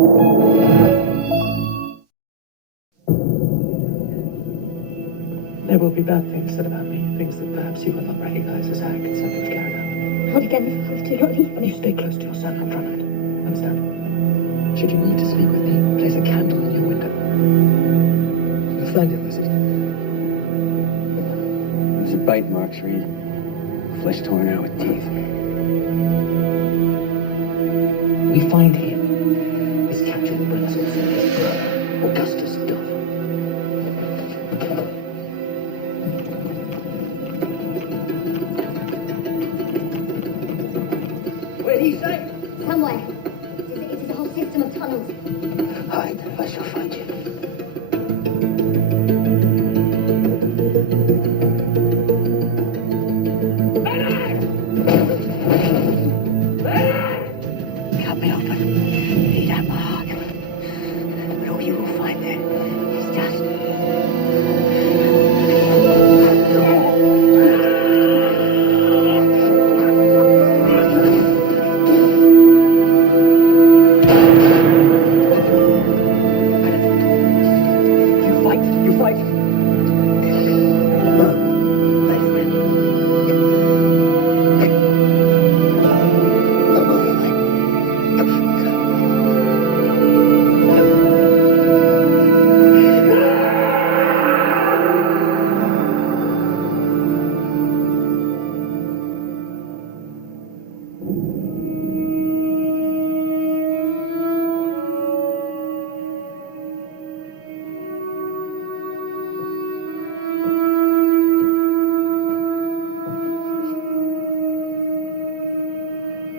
There will be bad things said about me, things that perhaps you will not recognize as having consented to carry out. Not again, Father Giovanni. Will you stay close to your son and Drummond? Understand? Should you need to speak with me, place a candle in your window. Nathaniel, is it? There's a bite marks, Reid. Flesh torn out with teeth. We find him. His capture will bring us also his brother, Augustus Dove. Where do you say? Somewhere. It is a whole system of tunnels. Hide, I shall find you. Cut me open. Eat out my heart. But all you will find there is dust. You fight.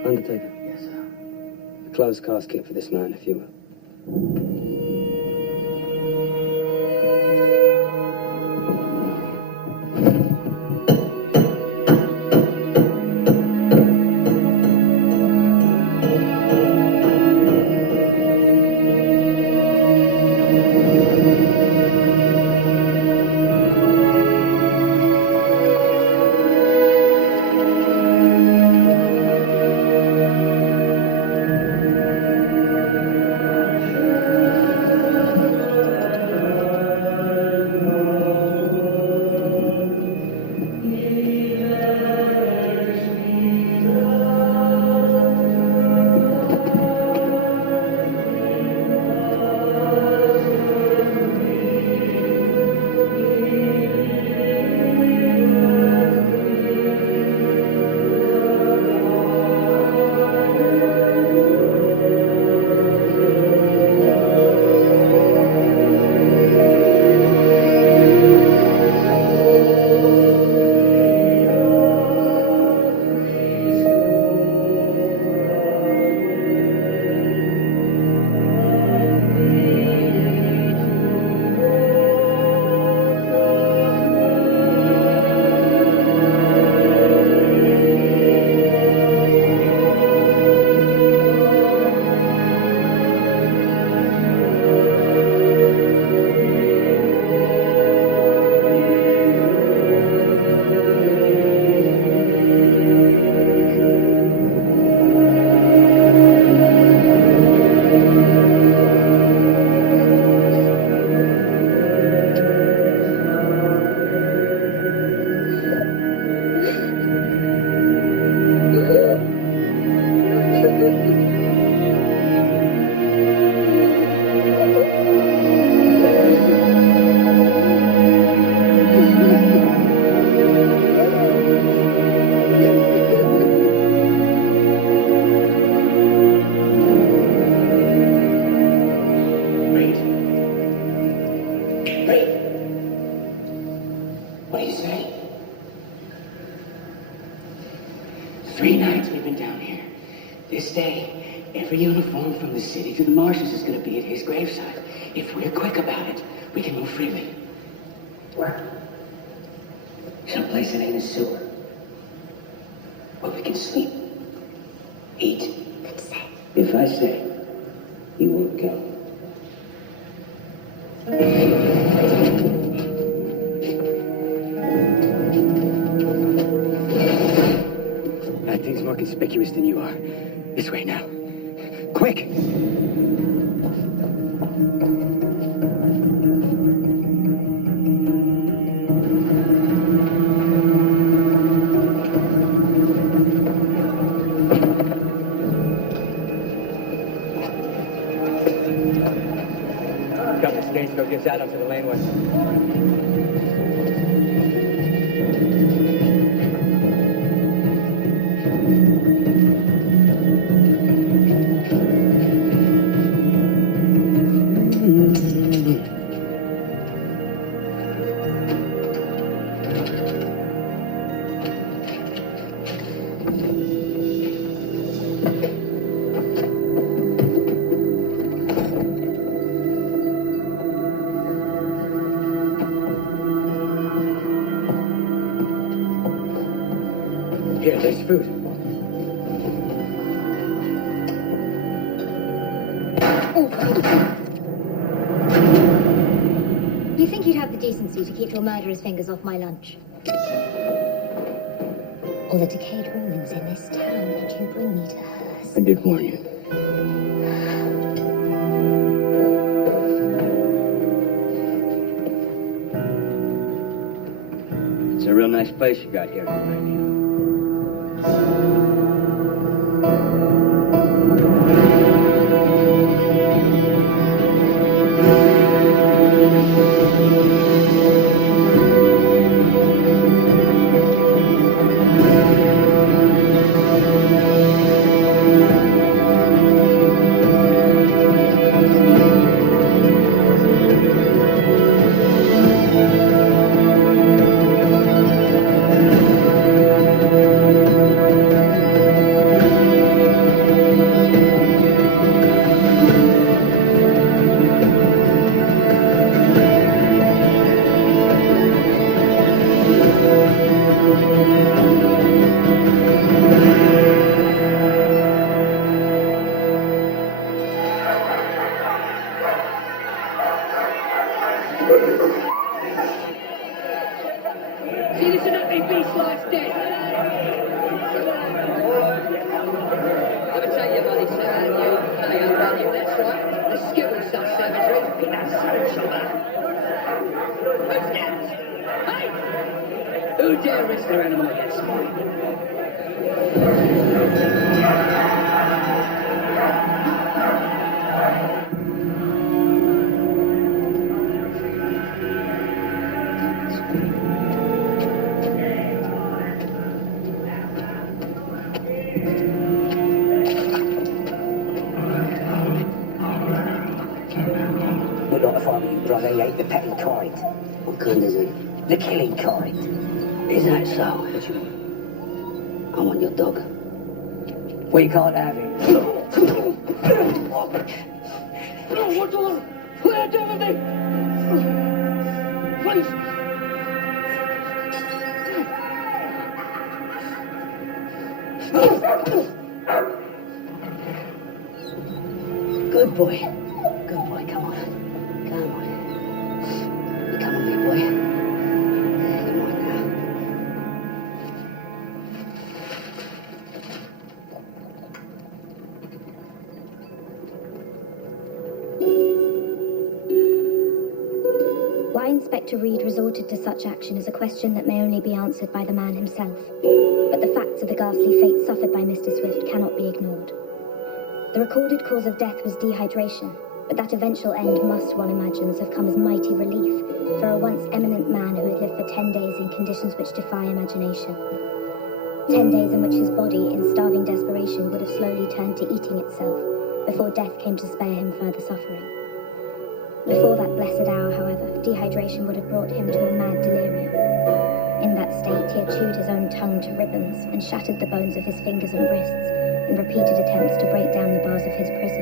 Undertaker. Yes, sir. A closed casket for this man, if you will. What do you say? 3 nights we've been down here. This day, every uniform from the city to the marshes is going to be at his graveside. If we're quick about it, we can move freely. Where? Someplace that ain't a sewer. Where we can sleep, eat. That's it. If I say, you won't go. That thing's more conspicuous than you are. This way now. Quick! Got the stage go gets out onto the laneway. Here, there's food. You think you'd have the decency to keep your murderer's fingers off my lunch? Or the decayed ruins in this town that you bring me to hers? I did warn you. It's a real nice place you got here. See this and that big beast lies dead. Never take your money, sir, and you pay up, aren't you? That's right. The skill of such savagery be that social man. Who's next? Hey! Who dare risk their animal against mine? Would not find you, brother. He ain't the petty kind. What kind is it? The killing kind. Is that so? I want your dog. We can't have him. What's on? Where down there? Please. Good boy. Good boy, come on. Come on. Come on, big boy. Come on now. Why Inspector Reid resorted to such action is a question that may only be answered by the man himself. But the facts of the ghastly fate suffered by Mr. Swift cannot be ignored. The recorded cause of death was dehydration, but that eventual end must, one imagines, have come as mighty relief for a once eminent man who had lived for 10 days in conditions which defy imagination. 10 days in which his body, in starving desperation, would have slowly turned to eating itself before death came to spare him further suffering. Before that blessed hour, however, dehydration would have brought him to a mad delirium. In that state, he had chewed his own tongue to ribbons and shattered the bones of his fingers and wrists in repeated attempts to break down the bars of his prison.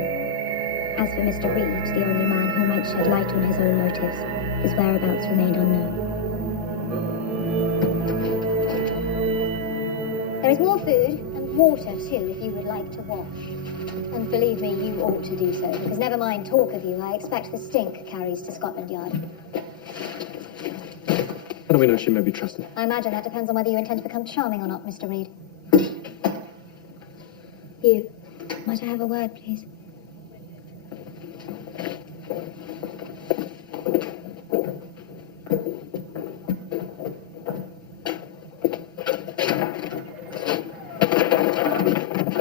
As for Mr. Reid, the only man who might shed light on his own motives, his whereabouts remained unknown. There is more food and water too, if you would like to wash. And believe me, you ought to do so, because never mind talk of you, I expect the stink carries to Scotland Yard. How do we know she may be trusted? I imagine that depends on whether you intend to become charming or not, Mr. Reid. You, might I have a word, please?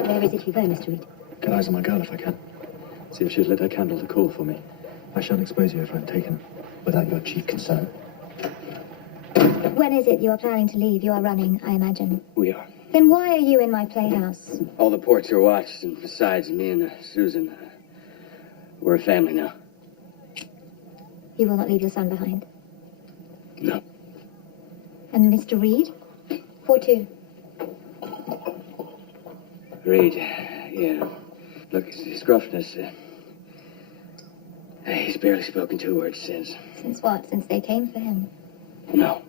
Where is it you go, Mr. Reid? Get eyes on my girl if I can. See if she's lit her candle to call for me. I shan't expose you if I'm taken without your chief concern. When is it you are planning to leave? You are running, I imagine. We are. Then why are you in my playhouse? All the ports are watched, and besides, me and Susan, we're a family now. You will not leave your son behind. No. And Mr. Reid? For two. Reid, yeah. Look, his gruffness, he's barely spoken 2 words since. Since what? Since they came for him? No.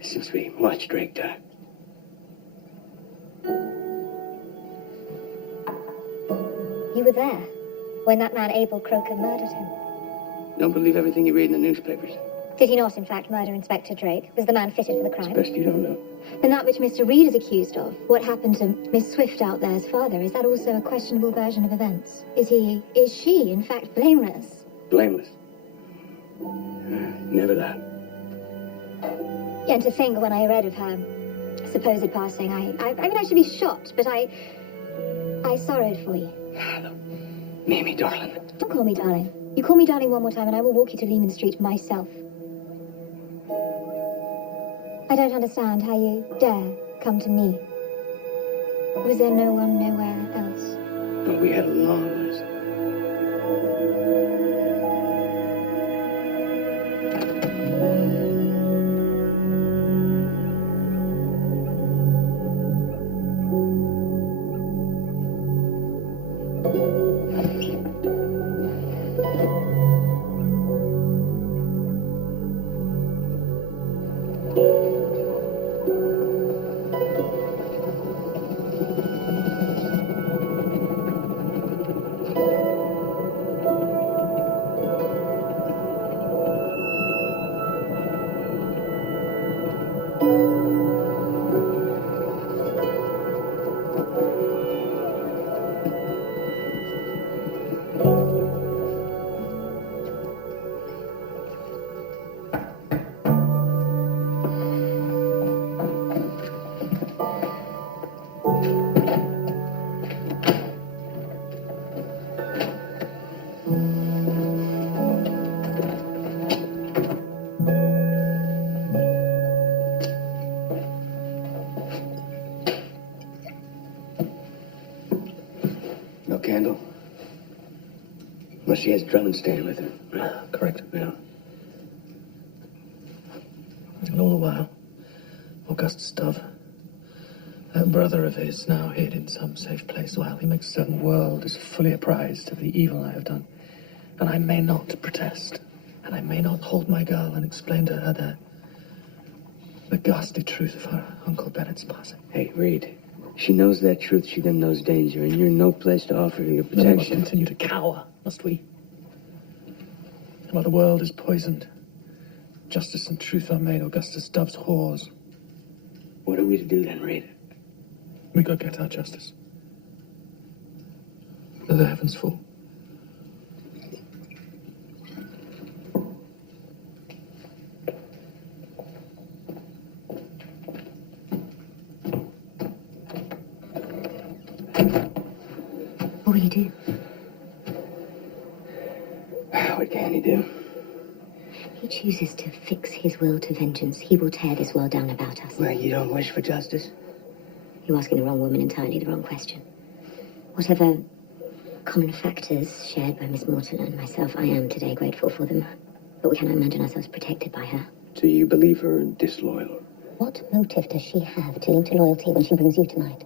Since we watched Drake die. You were there when that man Abel Croker murdered him. Don't believe everything you read in the newspapers. Did he not, in fact, murder Inspector Drake? Was the man fitted for the crime? Best you don't know. And that which Mr. Reid is accused of, what happened to Miss Swift out there's father, is that also a questionable version of events? Is she, in fact, blameless? Blameless. Never that. And to think when I read of her supposed passing, I mean, I should be shocked, but I sorrowed for you. Mimi, darling. Don't call me darling. You call me darling one more time and I will walk you to Lehman Street myself. I don't understand how you dare come to me. Was there no one nowhere else? Oh, we had a long list. No candle? Unless she has Drummond staying with her. Right? Correct. Yeah. And all the while, Augustus Dove, that brother of his, now hid in some safe place while he makes certain the world is fully apprised of the evil I have done. And I may not protest, and I may not hold my girl and explain to her the ghastly truth of her Uncle Bennet's passing. Hey, Reid. She knows that truth, she then knows danger, and you're in no place to offer her your Then we must protection. continue to cower, must we? And while the world is poisoned, justice and truth are made Augustus Dove's whores. What are we to do then, Reid? We go get our justice. May the heavens fall. What will you do? What can he do? He chooses to fix his will to vengeance. He will tear this world down about us. Well, you don't wish for justice? You're asking the wrong woman entirely the wrong question. Whatever common factors shared by Miss Morton and myself, I am today grateful for them. But we cannot imagine ourselves protected by her. Do you believe her disloyal? What motive does she have to link to loyalty when she brings you tonight?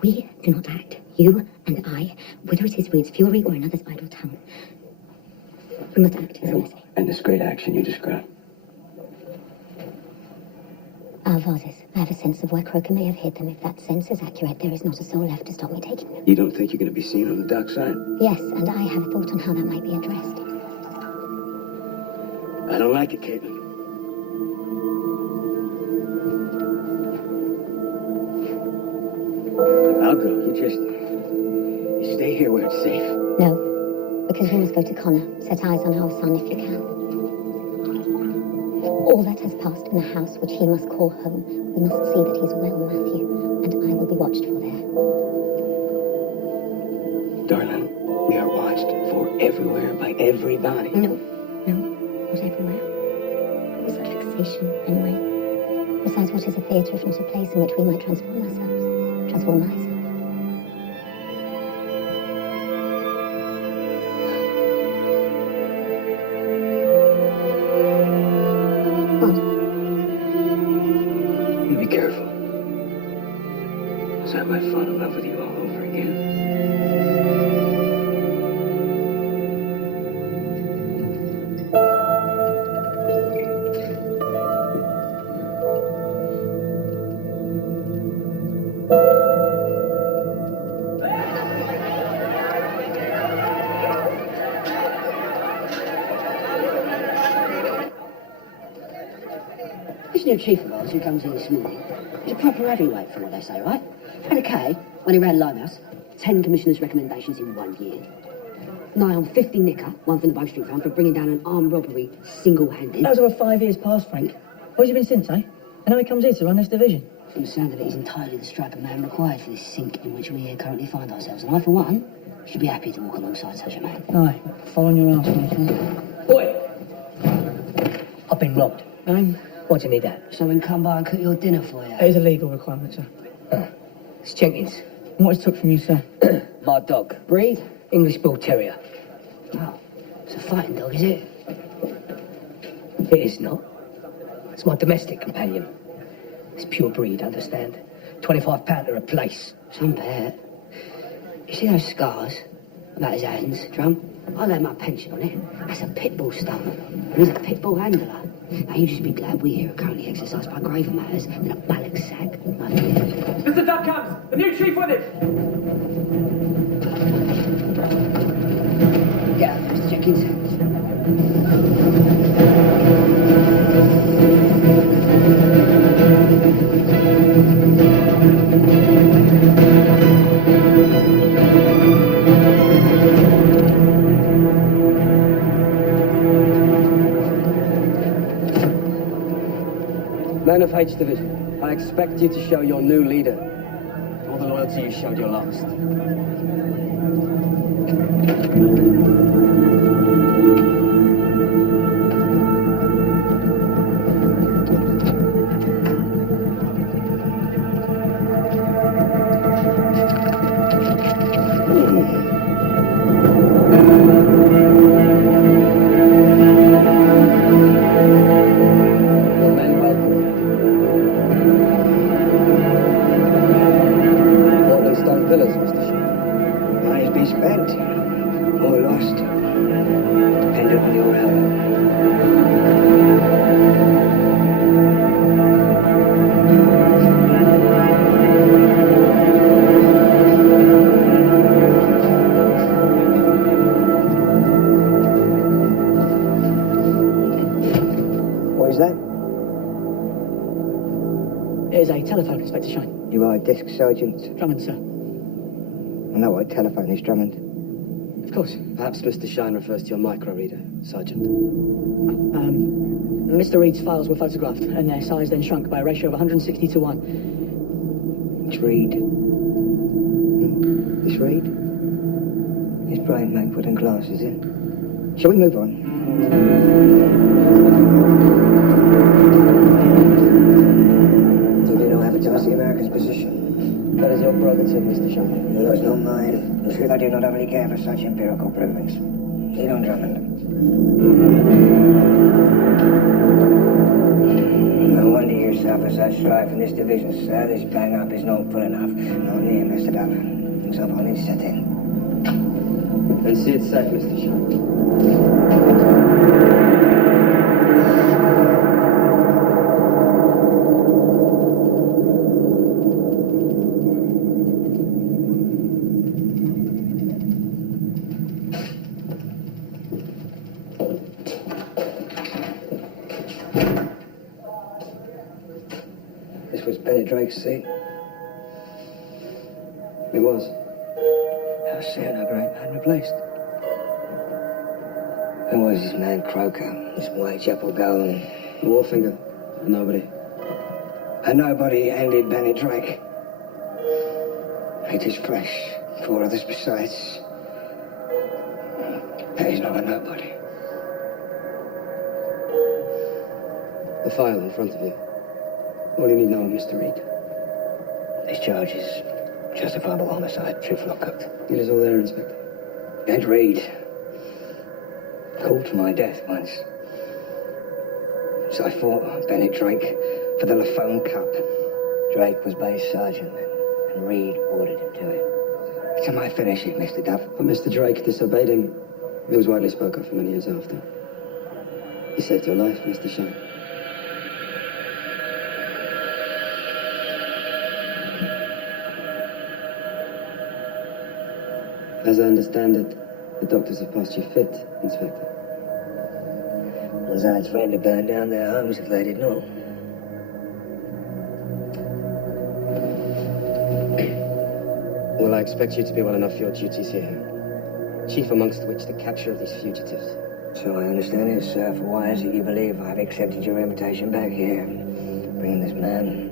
We do not act, you and I, whether it is Reid's fury or another's idle tongue. We must act precisely. And this great action you describe? Our vases. I have a sense of where Croker may have hid them. If that sense is accurate, there is not a soul left to stop me taking them. You don't think you're going to be seen on the dockside? Yes, and I have a thought on how that might be addressed. I don't like it, Caitlin. I'll go. Stay here where it's safe. No, because we must go to Connor. Set eyes on our son if you can. All that has passed in the house which he must call home, we must see that he's well, Matthew, and I will be watched for there. Darling, we are watched for everywhere by everybody. No, not everywhere. With such fixation, anyway. Besides, what is a theatre if not a place in which we might transform ourselves? Transform myself. What? You be careful. Because I might fall in love with you all over again. This new chief of ours who comes in this morning is a proper heavyweight from what they say, right? And okay, when he ran Limehouse, 10 commissioners' recommendations in 1 year. Nigh on 50 nicker, one from the Bow Street Fund, for bringing down an armed robbery single-handed. That was over 5 years past, Frank. Where's he been since, eh? And now he comes here to run this division. From the sound of it, he's entirely the striker man required for this sink in which we here currently find ourselves. And I, for one, should be happy to walk alongside such a man. Aye, following your arse, my son. Boy! I've been robbed. What do you need that? So we can come by and cook your dinner for you. It is a legal requirement, sir. It's Jenkins. And what is took from you, sir? My dog. Breed? English Bull Terrier. Oh, it's a fighting dog, is it? It is not. It's my domestic companion. It's pure breed, understand? £25 a place. Some bet. You see those scars about his hands, Drum? I lay my pension on it. That's a pit bull stump. And he's a pit bull handler. Now you just be glad we here are currently exercised by graver matters than a ballock sack like you. Mr. Dove comes! The new chief with him! Get out, Mr. Jenkins. Men of H Division, I expect you to show your new leader all the loyalty you showed your last. It is a telephone, Inspector Shine. You are a desk sergeant? Drummond, sir. I know what a telephone is, Drummond. Of course. Perhaps Mr. Shine refers to your micro reader, Sergeant. Mr. Reed's files were photographed, and their size then shrunk by a ratio of 160 to 1. It's Reed. This Reed? His brain Macfadyen glass, is it? Shall we move on? Did you not advertise the American's position? That is your prerogative, Mr. Shine. No, that's not mine. In truth, I do not overly care for such empirical provings. Lead on, Drummond. No wonder yourself as such strife in this division, sir. This bang-up is not full enough. Not near, Mr. Dove. Looks like I need to set in. And see it safe, Mr. Shine. This was Bennet Drake's seat. It was. How was saying a great man replaced. Who was this man Croker, this Whitechapel Gowan? A Warfinger. Nobody. And nobody ended Bennet Drake. Ate his flesh, 4 others besides. That is not a nobody. The file in front of you. All you need know, Mr. Reid. This charge is justifiable homicide, truth not cooked. It is all there, Inspector. Ed Reid called for my death once. So I fought Bennet Drake for the Lafone Cup. Drake was base sergeant then, and Reid ordered him to it. To my finish it, Mr. Dove. But Mr. Drake disobeyed him. He was widely spoke of for many years after. He saved your life, Mr. Shine. As I understand it, the doctors have passed you fit, Inspector. Was I'd threatened to burn down their homes if they did not. Well, I expect you to be well enough for your duties here. Chief amongst which the capture of these fugitives. So I understand it, sir. For why is it you believe I've accepted your invitation back here? Bringing this man.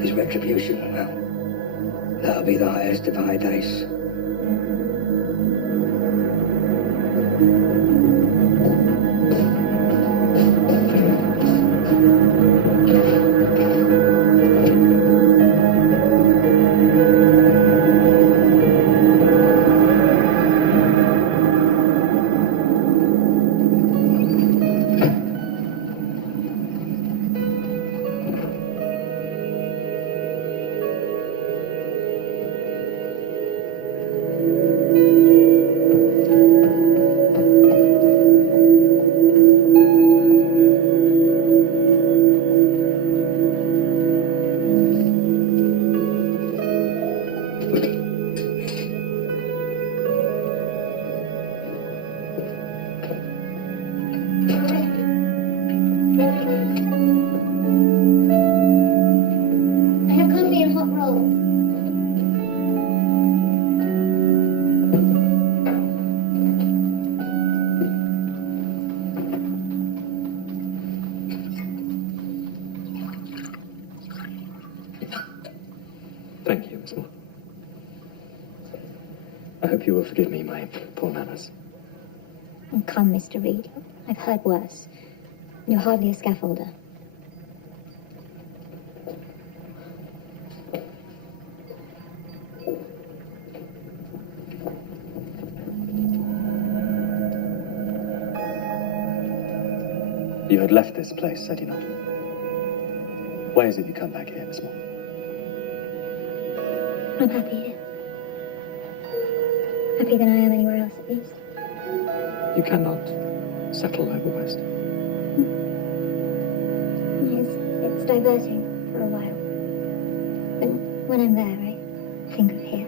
His retribution, well, that'll be the highest of high days. Thank you, Miss Moore. I hope you will forgive me my poor manners. Oh, come, Mr. Reid. I've heard worse. You're hardly a scaffolder. You had left this place, said you not? Why is it you come back here, Miss Moore? I'm happy here. Happier than I am anywhere else, at least. You cannot settle over west. Yes, it's diverting for a while. But when I'm there, I think of here.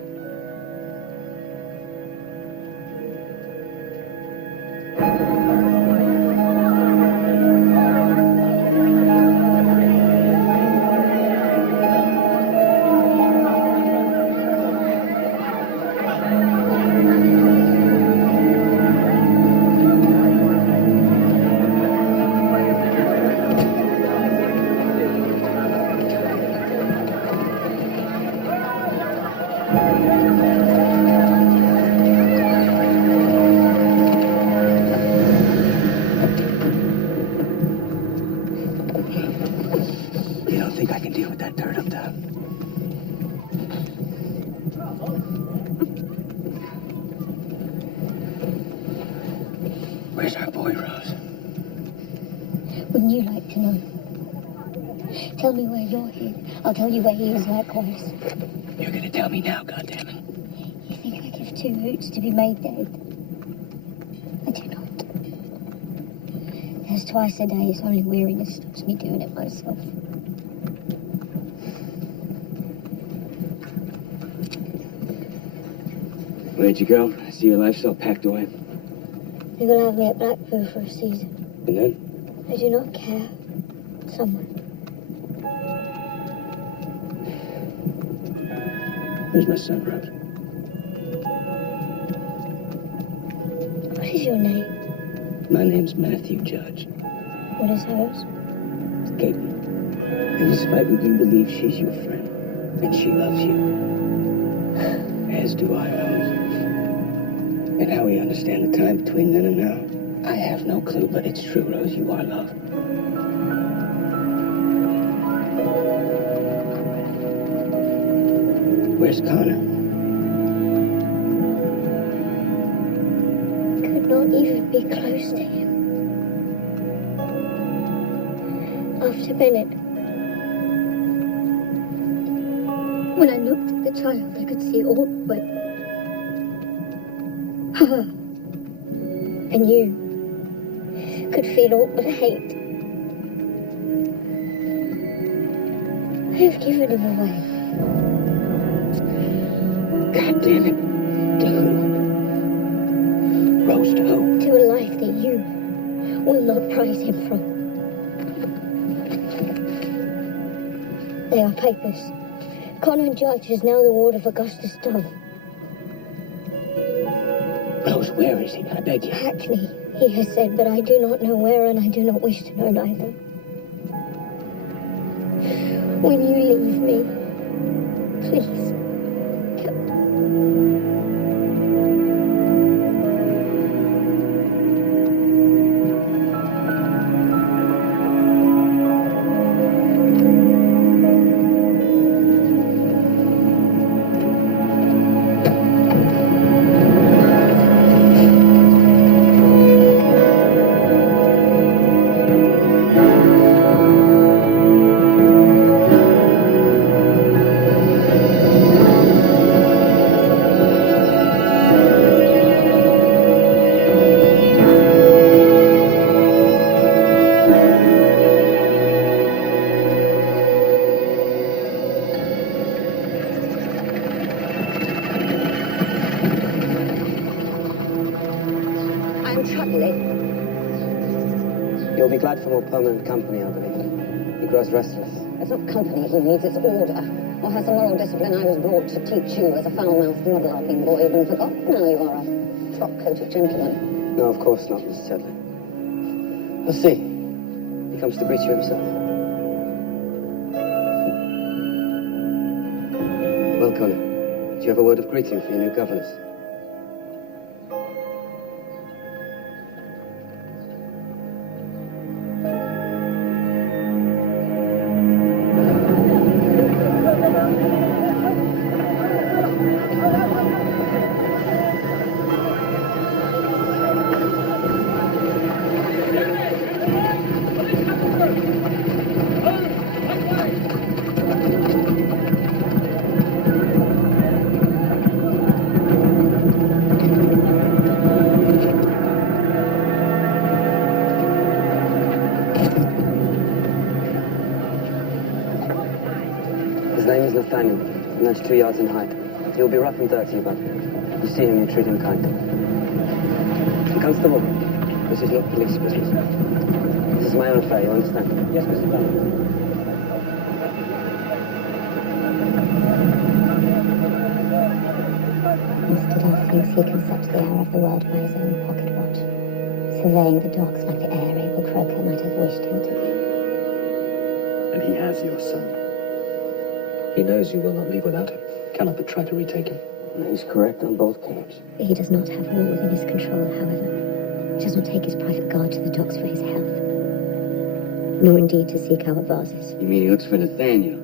Where's our boy, Rose? Wouldn't you like to know? Tell me where you're hid. I'll tell you where he is likewise. You're gonna tell me now, goddammit. You think I give 2 roots to be made dead? I do not. There's twice a day, so only weariness stops me doing it myself. Where'd you go? I see your life's all packed away. They will have me at Blackpool for a season. And then? I do not care. Someone. Here's my son, Rose. What is your name? My name's Matthew Judge. What is hers? It's Caitlin. And despite what you believe, she's your friend. And she loves you. As do I, Rose. And how we understand the time between then and now, I have no clue, but it's true, Rose. You are loved. Where's Connor? Could not even be close to him. After Bennet. When I looked at the child, I could see all but her. And you could feel all but hate. I have given him away. God damn it. To who? Rose, to who? To a life that you will not prize him from. They are papers. Connor Judge is now the ward of Augustus Dove. Rose, where is he? I beg you. Hackney, he has said, but I do not know where, and I do not wish to know neither. When you leave me, please, You'll be glad for more permanent company, I believe. He grows restless. It's not company he needs, it's order. Or has the moral discipline I was brought to teach you as a foul-mouthed mud-larking boy been forgotten? Now you are a frock-coated gentleman. No, of course not, Miss Tedley. I'll see. He comes to greet you himself. Well, Connor, do you have a word of greeting for your new governess? His name is Nathaniel, and that's 2 yards in height. He'll be rough and dirty, but you see him, you treat him kindly. Constable, this is not police business. This is my own affair, you understand? Yes, Mr. Bennet. Mr. Dove thinks he can set the hour of the world by his own pocket watch, surveying the docks like the air Abel Croker might have wished him to be. And he has your son. He knows you will not leave without him. Cannot but try to retake him. He's correct on both counts. He does not have all within his control, however. He does not take his private guard to the docks for his health, nor indeed to seek our vases. You mean he looks for Nathaniel?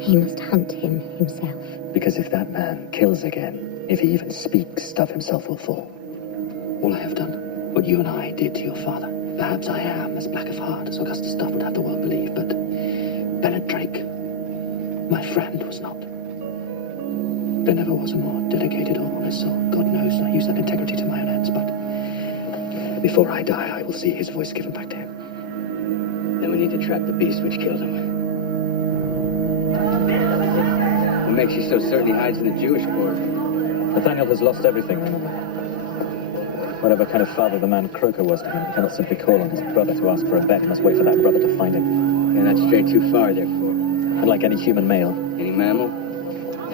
He must hunt him himself. Because if that man kills again, if he even speaks, Dove himself will fall. All I have done, what you and I did to your father. Perhaps I am as black of heart as Augustus Dove would have the world believe, but Bennet Drake, my friend, was not. There never was a more dedicated or honest soul. God knows I use that integrity to my own ends, but before I die, I will see his voice given back to him. Then we need to track the beast which killed him. What makes you so certain he hides in the Jewish quarter? Nathaniel has lost everything, remember. Whatever kind of father the man Croker was to him, he cannot simply call on his brother to ask for a bet. He must wait for that brother to find him. And that's straight too far, therefore. And like any human male, Any mammal?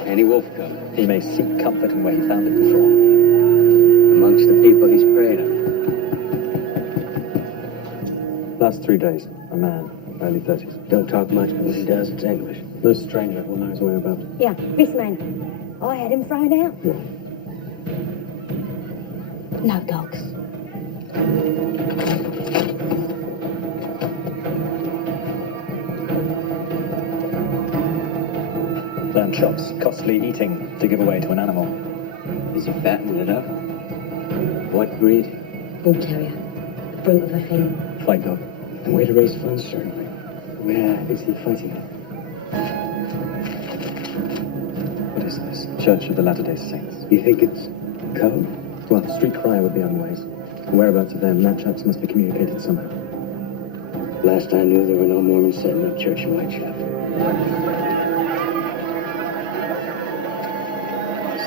Any wolf come? He may seek comfort in where he found it before. Amongst the people he's preyed on. Last 3 days, a man, early 30s. Don't talk much, but when he does, it's English. No stranger will know his way about. Yeah, this man. I had him thrown out. No dogs. Lamb chops, costly eating to give away to an animal. Is he fattening it up? What breed? Bull terrier. Brute of a thing. Fight dog. A way to raise funds, certainly. Where is he fighting it? What is this? Church of the Latter-day Saints. You think it's code? Well, the street cry would be unwise. The whereabouts of their matchups must be communicated somehow. Last I knew, there were no Mormons setting up church in Whitechapel.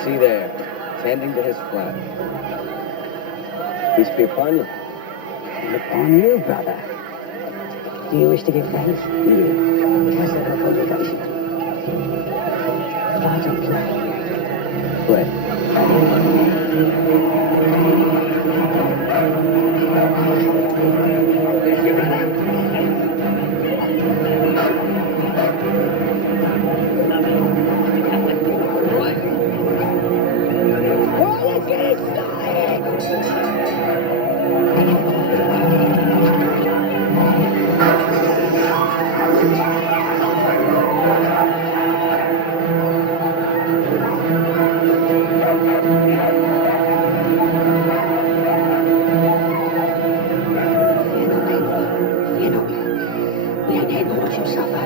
See there, tending to his flock. Peace be upon you. Upon you, brother. Do you wish to give thanks? Yeah. Has there been a congregation? If I don't play. Yes, your brother. Well, let's get it started! We ain't here to watch him suffer.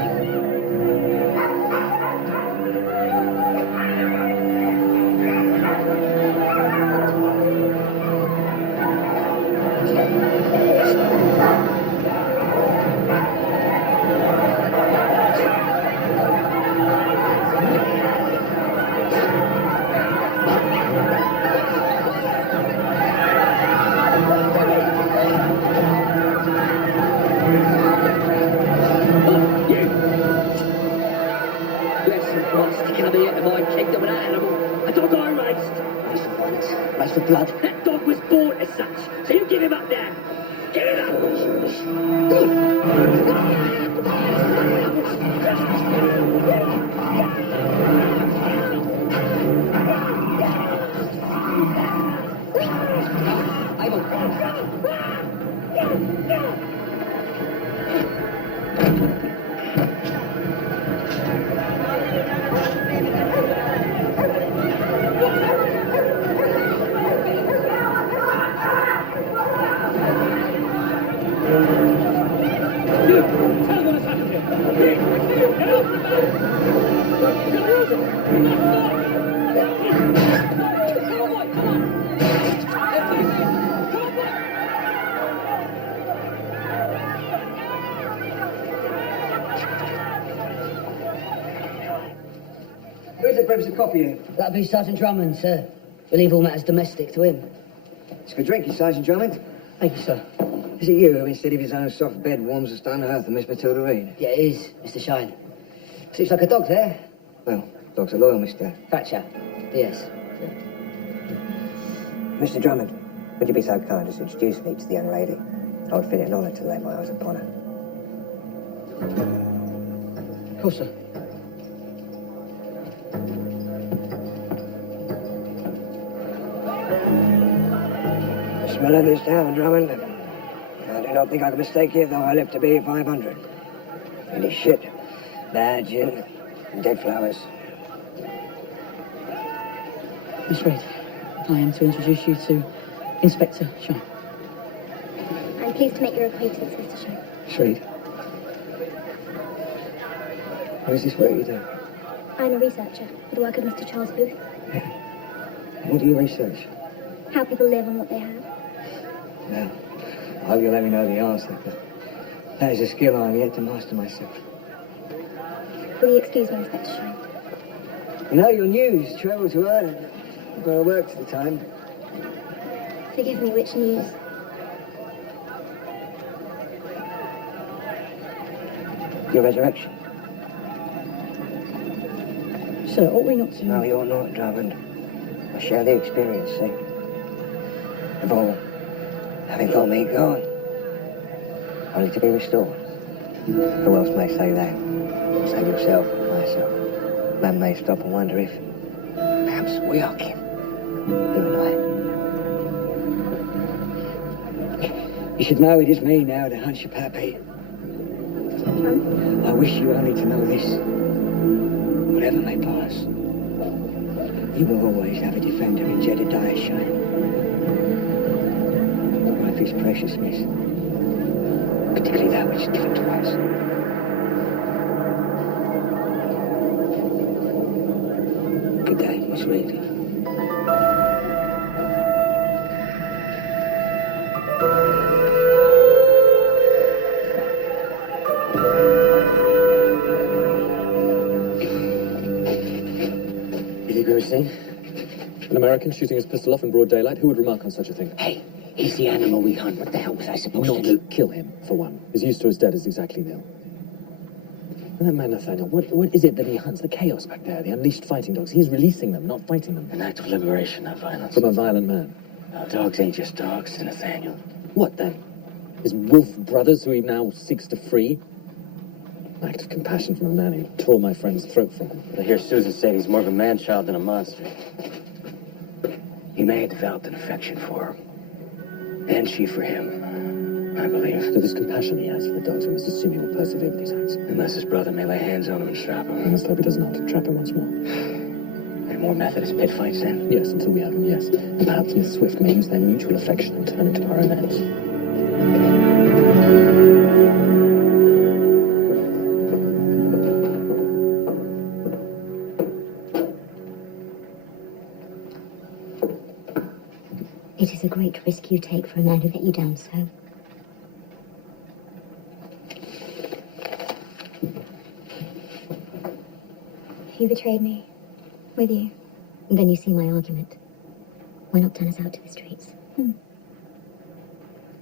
Sticking up here to my kingdom of an animal. A dog I raced. Race for violence. Race for blood. That dog was born as such. So you give him up now. Give him up. Where's the privacy copy here? That'll be Sergeant Drummond, sir. We leave all matters domestic to him. It's for drinking, Sergeant Drummond. Thank you, sir. Is it you who, instead of his own soft bed, warms the stone hearth of Miss Matilda Reid? Yeah, it is, Mr. Shine. Sleeps like a dog there. Well, dogs are loyal, Mr. Fat chap. Yes. Mr. Drummond, would you be so kind as to introduce me to the young lady? I would feel it an honour to lay my eyes upon her. Of course, sir. The smell of this town, Drummond. I do not think I can mistake you, though I live to be 500. Any shit, bad gin, and dead flowers. Miss Reid, I am to introduce you to Inspector Shine. I'm pleased to make your acquaintance, Mr. Shine. Sweet. What is this work you do? I'm a researcher for the work of Mr. Charles Booth. What do you research? How people live on what they have. Well, I hope you'll let me know the answer, but that is a skill I am yet to master myself. Will you excuse me, Inspector Shine? You know, your news travel to Ireland. Where I worked at the time. Forgive me, which news? Your resurrection. Sir, ought we not to... No, you're not, Drummond. I share the experience, see? Of all having thought me gone, only to be restored. Who else may say that? Save yourself, myself. Man may stop and wonder if perhaps we are kin. You and I. You should know it is me now to hunt your pappy. I wish you only to know this. Whatever may pass, you will always have a defender in Jedediah Shine. Life is precious, miss. Particularly that which is given to us. Good day, Miss Reid. An American shooting his pistol off in broad daylight? Who would remark on such a thing? Hey, he's the animal we hunt. What the hell was I supposed Not to do? kill him, for one. His use to his dead is exactly nil. And that man, Nathaniel, what is it that he hunts? The chaos back there, the unleashed fighting dogs. He's releasing them, not fighting them. An act of liberation, not violence. From a violent man. Dogs ain't just dogs to Nathaniel. What then? His wolf brothers who he now seeks to free? An act of compassion from a man who tore my friend's throat from him. I hear Susan say he's more of a man-child than a monster. He may have developed an affection for her. And she for him, I believe. So this compassion he has for the dogs, we must assume he will persevere with these acts. Unless his brother may lay hands on him and strap We him. must hope he does not. Trap him once more. And more Methodist pit fights then? Yes, until we have him, yes. And perhaps Miss Swift may use their mutual affection and turn it to our own ends. It is a great risk you take for a man who let you down so. You betrayed me. With you. And then you see my argument. Why not turn us out to the streets?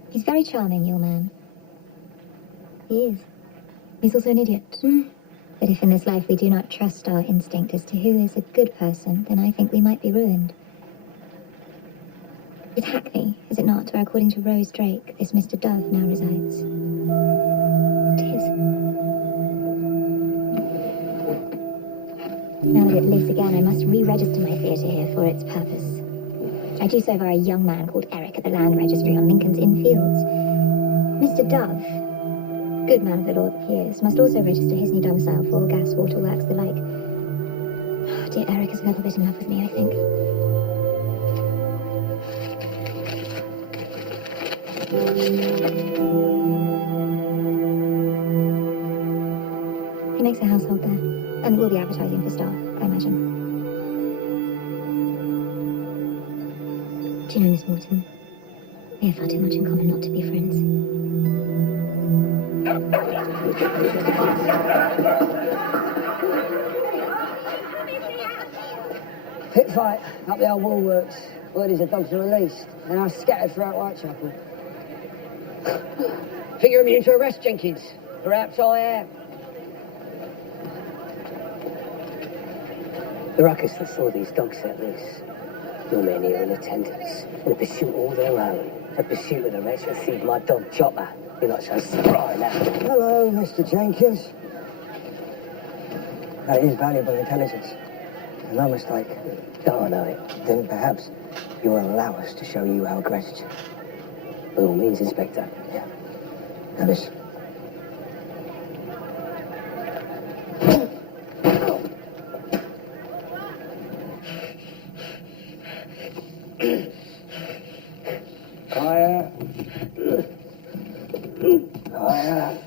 He's very charming, your man. He is. He's also an idiot. But if in this life we do not trust our instinct as to who is a good person, then I think we might be ruined. It's Hackney, is it not, where according to Rose Drake, this Mr. Dove now resides? It is. Now that it lives again, I must re-register my theatre here for its purpose. I do so via a young man called Eric at the Land Registry on Lincoln's Inn Fields. Mr. Dove, good man of the law that he is, must also register his new domicile for gas, water works, the like. Oh, dear Eric is a little bit in love with me, I think. He makes a household there, and will be advertising for staff, I imagine. Do you know, Miss Morton? We have far too much in common not to be friends. Pit fight up the old woolworks. Word is the dogs are released, and are scattered throughout Whitechapel. Think you're immune to arrest, Jenkins? Perhaps I am. The ruckus that saw these dogs set loose. Your men here in attendance. In a pursuit all their own. A pursuit of the rest will feed my dog Chopper. You're not so spry now. Hello, Mr. Jenkins. That is valuable intelligence. No mistake. Oh, I know it. Then perhaps you will allow us to show you our gratitude. By all means, Inspector. Yeah. Now listen. Higher. Higher.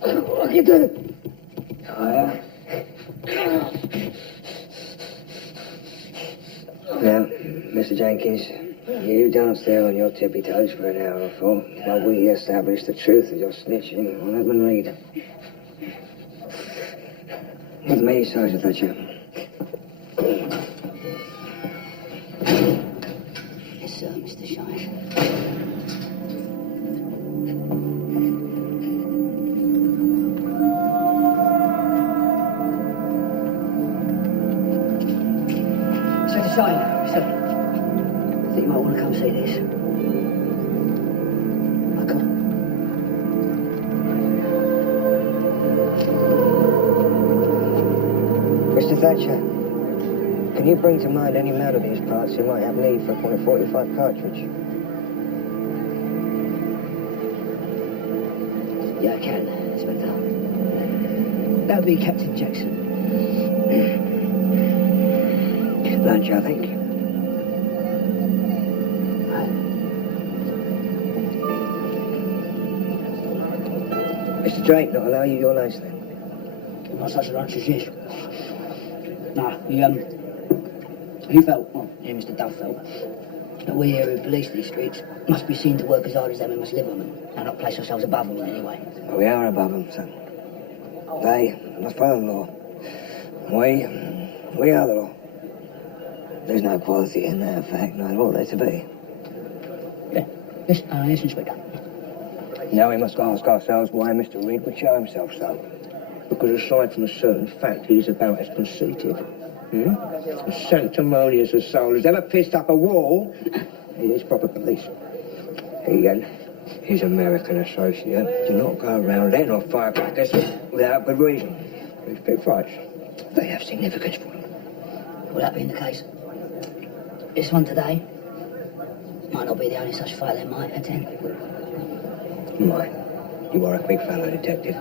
What you do? Higher. Now, Mr. Jenkins, you dance there on your tippy toes for an hour or four while we establish the truth of your snitching on Edmund Reid. With me, Sergeant Thatcher. Yes, sir, Mr. Shine. sign now, so I think you might want to come see this. I can't. Mr. Thatcher, can you bring to mind any man of these parts who might have need for a .45 cartridge? Yeah, I can, Inspector. That would be Captain Jackson. Lunch, I think. Mr. Drake, not allow you your lunch then? Not such a lunch as this. Nah, he felt, well, Mr. Dove felt, that we here who police these streets must be seen to work as hard as them and must live on them, and not place ourselves above them in any way. Well, we are above them, son. They, my father-in-law. We are the law. There's no quality in that fact, nor ought there to be. Yeah, yes, Inspector. Now we must ask ourselves why Mr. Reid would show himself so. Because aside from a certain fact, he's about as conceited, as sanctimonious a soul as ever pissed up a wall, he is proper police. His American associate do not go around letting off firecrackers without good reason. These pit fights, they have significance for them. Will that being the case? This one today might not be the only such fight they might attend. Mine. You are a big fellow, detective.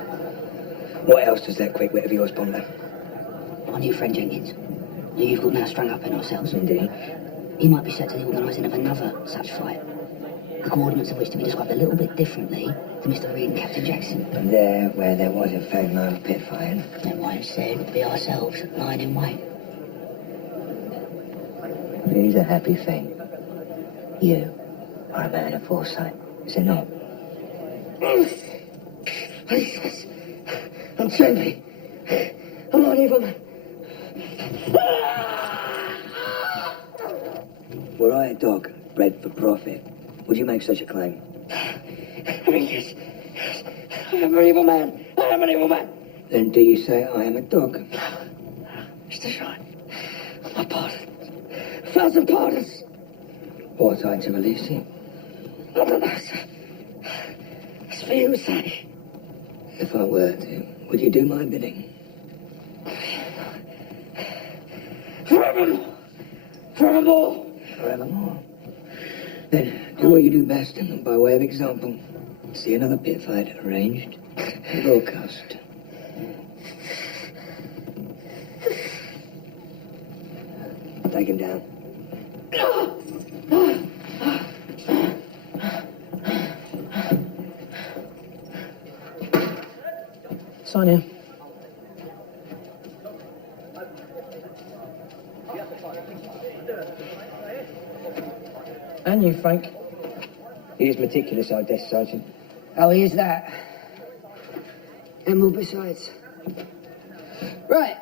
What else does that quick wit of yours ponder? Our new friend Jenkins, who you've got now strung up in ourselves. Indeed. He might be set to the organising of another such fight, the coordinates of which to be described a little bit differently to Mr. Reid and Captain Jackson. And there, where there was in fact no pit fighting. That might instead be ourselves lying in wait. It is a happy thing. You are a man of foresight, is it not? Please, I'm sorry. I'm not evil man. Were I a dog bred for profit, would you make such a claim? Yes. I am an evil man. I am an evil man. Then do you say I am a dog? Mr. Shine, my pardon. 1,000 pardons. Ought I to release you? I don't know, sir. It's for you to say. If I were to, would you do my bidding? Forevermore. Forevermore. Forevermore. Then do what you do best, and by way of example, see another pit fight arranged and broadcast. Take him down. Sign here. And you, Frank. He is meticulous, our desk sergeant. Oh, he is that. And more besides. Right.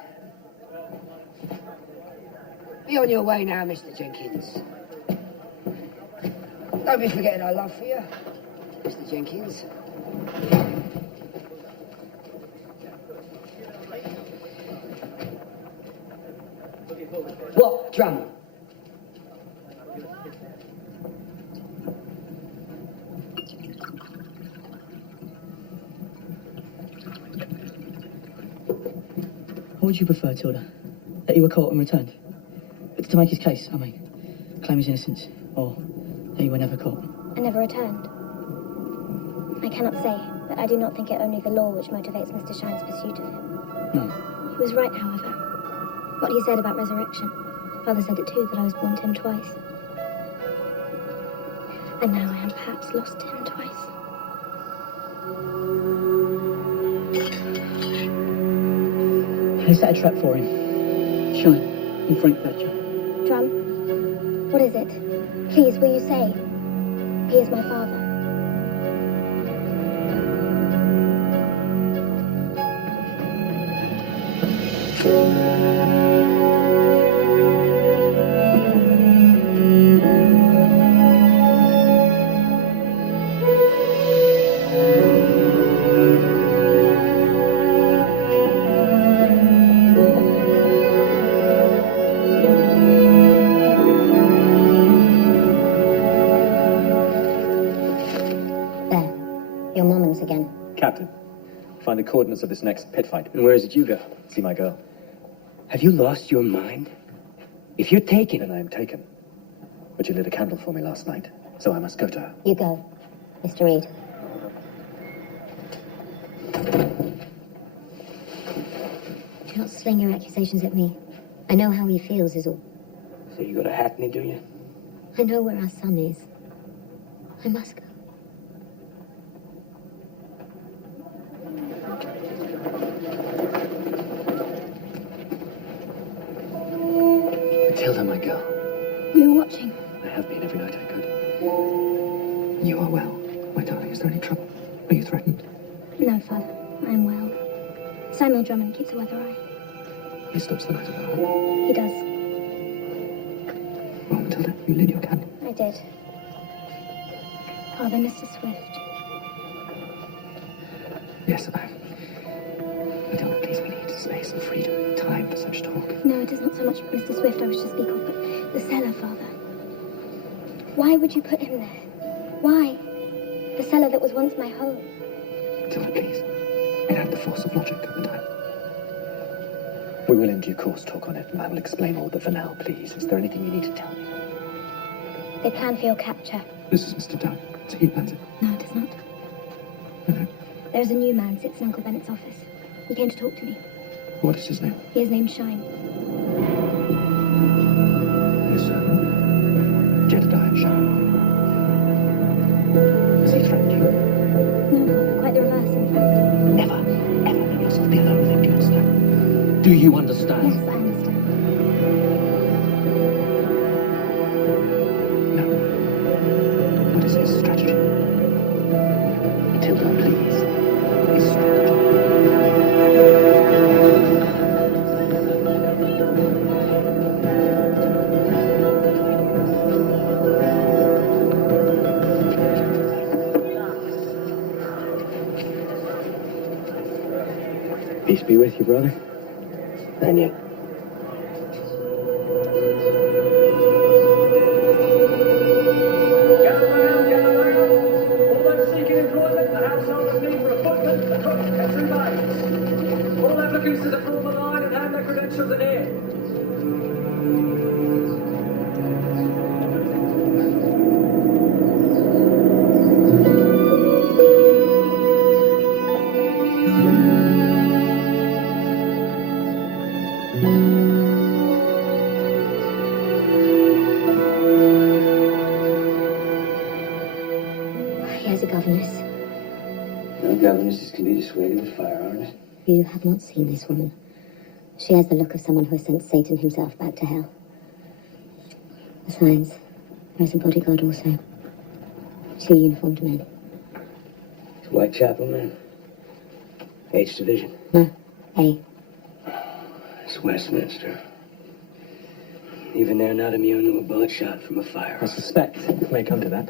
Be on your way now, Mr. Jenkins. Don't be forgetting our love for you, Mr. Jenkins. What, drum? What would you prefer, Tilda? That you were caught and returned? To make his case, I mean. Claim his innocence. Or that you were never caught. I never returned. I cannot say, but I do not think it only the law which motivates Mr. Shine's pursuit of him. No. He was right, however. What he said about resurrection. Father said it too, that I was born to him twice. And now I am perhaps lost to him twice. They set a trap for him. Shine and Frank Thatcher. Drum, what is it? Please, will you say? He is my father. the coordinates of this next pit fight. And where is it you go? See my girl. Have you lost your mind? If you're taken... Then I am taken. But you lit a candle for me last night, so I must go to her. You go, Mr. Reid. Do not sling your accusations at me. I know how he feels is all. So you go to Hackney, do you? I know where our son is. I must go. Matilda, my girl. You were watching. I have been every night I could. You are well, my darling. Is there any trouble? Are you threatened? No, Father. I am well. Samuel Drummond keeps a weather eye. He stops the night alone. He does. Well, Matilda, you lit your candle. I did. Father, Mr. Swift. Yes, Matilda, please, we need space and freedom and time for such talk. No, it is not so much Mr. Swift I wish to speak of, but the cellar, Father. Why would you put him there? Why? The cellar that was once my home. Matilda, please. It had the force of logic at the time. We will in due course talk on it, and I will explain all, but for now, please, is there anything you need to tell me? They plan for your capture. This is Mr. Dove. So he plans it. No, it is not. No. There's a new man sits in Uncle Bennet's office. He came to talk to me. What is his name? He is named Shine. His Jedediah Shine. Has he threatened you? No, Father, quite the reverse, in fact. Never, ever let yourself be alone with him, do you understand? Do you understand? Yes, I understand. No. What is his strategy? Matilda, please. His strategy. Peace be with you, brother. And you. Gather round. All those seeking employment, the householders need for a footman, a cook, and 2 maids. All applicants to the form the line and hand their credentials in here. He has a governess. No governesses can be dissuaded with firearms. You have not seen this woman. She has the look of someone who has sent Satan himself back to hell. Besides, there is a bodyguard also. 2 uniformed men. It's Whitechapel, man. H Division. No, A. It's Westminster. Even they're not immune to a bullet shot from a I firearm. suspect it may come to that.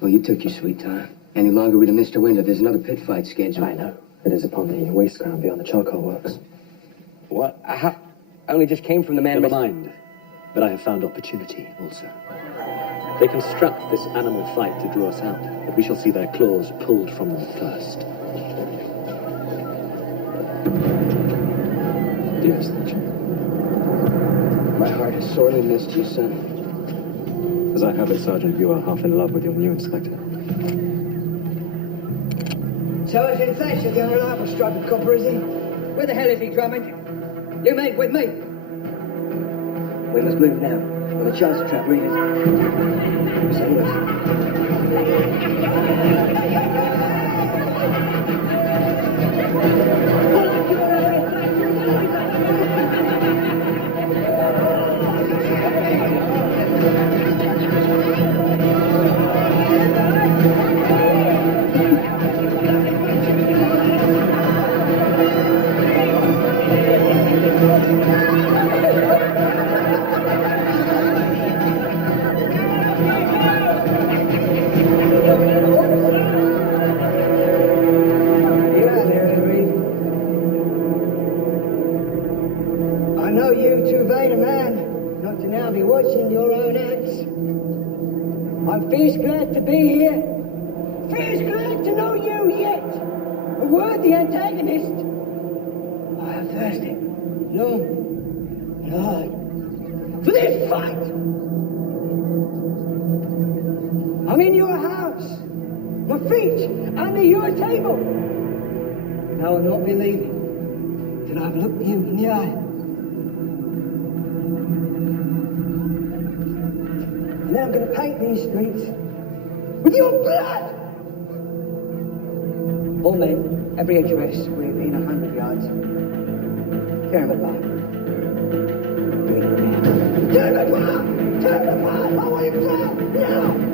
Well, you took your sweet time. Any longer we'd have missed a window. There's another pit fight scheduled. I know. It is upon the waste ground beyond the charcoal works. What? I only just came from the man... Never mind. But I have found opportunity also. They construct this animal fight to draw us out, but we shall see their claws pulled from them first. Dear Sergeant, my heart has sorely missed you, son. As I have it, Sergeant, you are half in love with your new inspector. Sergeant Thatcher, the unreliable striped copper, is he? Where the hell is he, Drummond? You mate with me. We must move now, or the chance trap readers. Say I know you too vain a man not to now be watching your own acts. I'm fierce glad to be here. Fierce glad to know you yet. a worthy antagonist. I am thirsty. Long and hard for this fight. I'm in your house, my feet under your table. I will not be leaving till I've looked you in the eye. And then I'm going to paint these streets with your blood. All men, every address within 100 yards. Tear him apart. Tear him apart! Tear him apart! I want him down now!